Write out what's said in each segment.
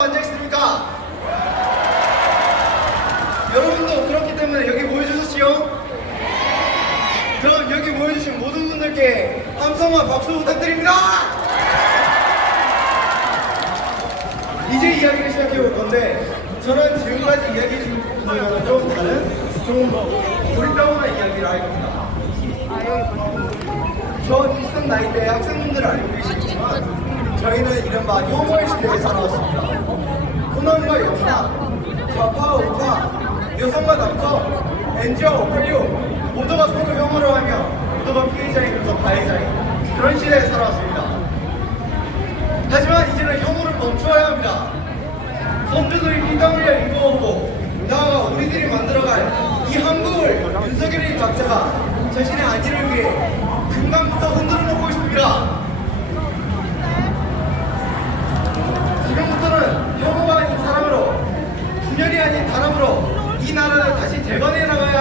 앉아 있습니까? 여러분도 그렇기 때문에 여기 모여주셨지요? 그럼 여기 모여주신 모든 분들께 함성과 박수 부탁드립니다. 이제 이야기를 시작해 볼 건데 저는 지금까지 이야기 중 분들과는 좀 다른 좀 고립다운한 이야기를 할 겁니다. 저 비슷한 나이대의 학생분들 알고 계시지만 저희는 이른바 혐오의 시대에 살아왔습니다. 호남과 역사, 좌파, 우파, 여성과 남성, NG와 오클류 모두가 서로 혐오를 하며 모두가 피해자이면서 가해자인 그런 시대에 살아왔습니다. 하지만 이제는 혐오를 멈추어야 합니다. 선조들이 피땀 흘려 인도하고 나아가 우리들이 만들어갈 이 한국을 윤석열이 작자가 자신의 안위를 위해 금강부터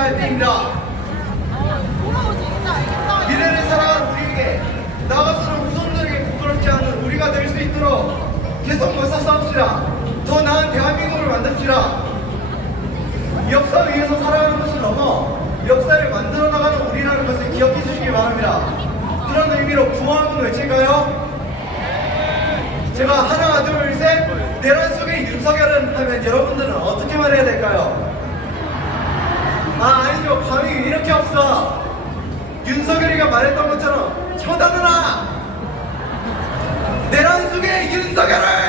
할 때입니다. 미래를 살아가는 우리에게 나아가서는 후손들에게 부끄럽지 않은 우리가 될 수 있도록 계속 맞서 싸웁시다. 더 나은 대한민국을 만듭시다. 역사 위에서 살아가는 것을 넘어 역사를 만들어 나가는 우리라는 것을 기억해 주시기 바랍니다. 그런 의미로 구호 한번 외칠까요? 제가 하나, 둘, 셋, 내란 속의 윤석열은 하면 여러분들은 어떻게 말해야 될까요? 없어. 윤석열이가 말했던 것처럼 쳐다보라! 내란 속의 윤석열을!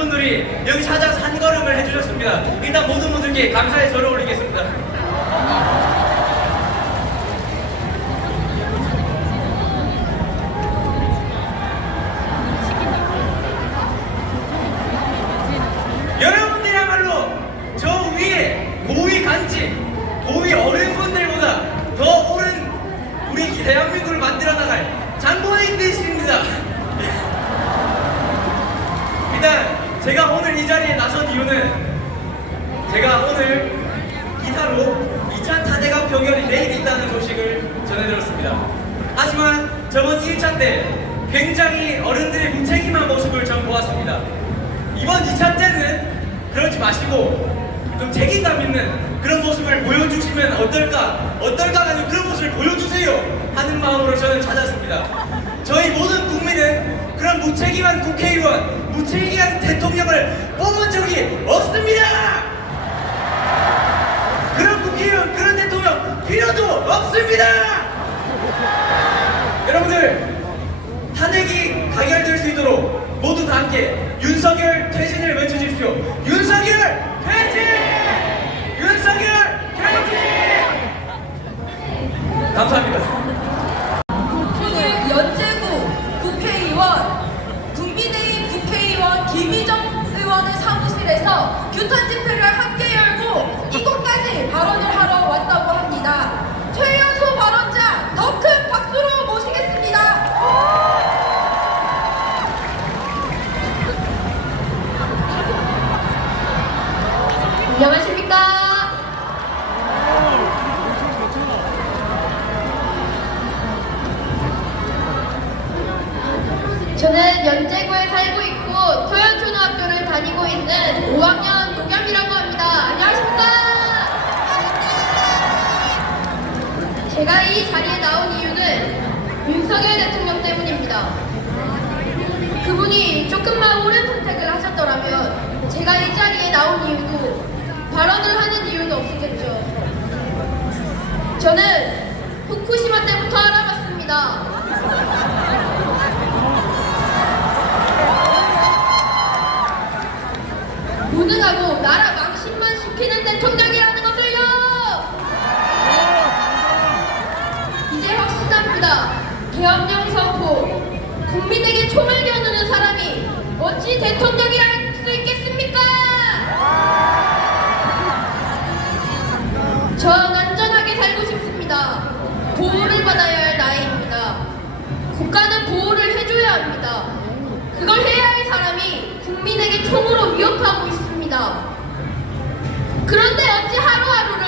분들이 여기 찾아서 한 걸음을 해주셨습니다. 일단 모든 분들께 감사의 절을 올리겠습니다. 이유는 제가 오늘 기사로 2차 타대강 병렬이 내일 있다는 소식을 전해들었습니다. 하지만 저번 1차 때 굉장히 어른들의 무책임한 모습을 전 보았습니다. 이번 2차 때는 그러지 마시고 좀 책임감 있는 그런 모습을 보여주시면 어떨까 어떨까 하는 그런 모습을 보여주세요 하는 마음으로 저는 찾았습니다 저희 모든 국민은 그런 무책임한 국회의원 무책임한 대통령을 뽑은 적이 없습니다 그런 국회의원 그런 대통령 필요도 없습니다 여러분들 탄핵이 가결될 수 있도록 모두 다 함께 윤석열 퇴진을 외쳐주십시오. 김희정 의원의 사무실에서 규탄 집회를 함께 열고 이곳까지 발언을 하러 왔다고 합니다. 때문입니다. 그분이 조금만 옳은 선택을 하셨더라면 제가 이 자리에 나온 이유도 발언을 하는 이유는 없었겠죠. 저는 후쿠시마 때부터 알아봤습니다. 무능하고 나라 망신만 시키는 대통령이라는 것을요! 이제 확신합니다. 계엄령 그걸 해야 할 사람이 국민에게 총으로 위협하고 있습니다. 그런데 어찌 떨고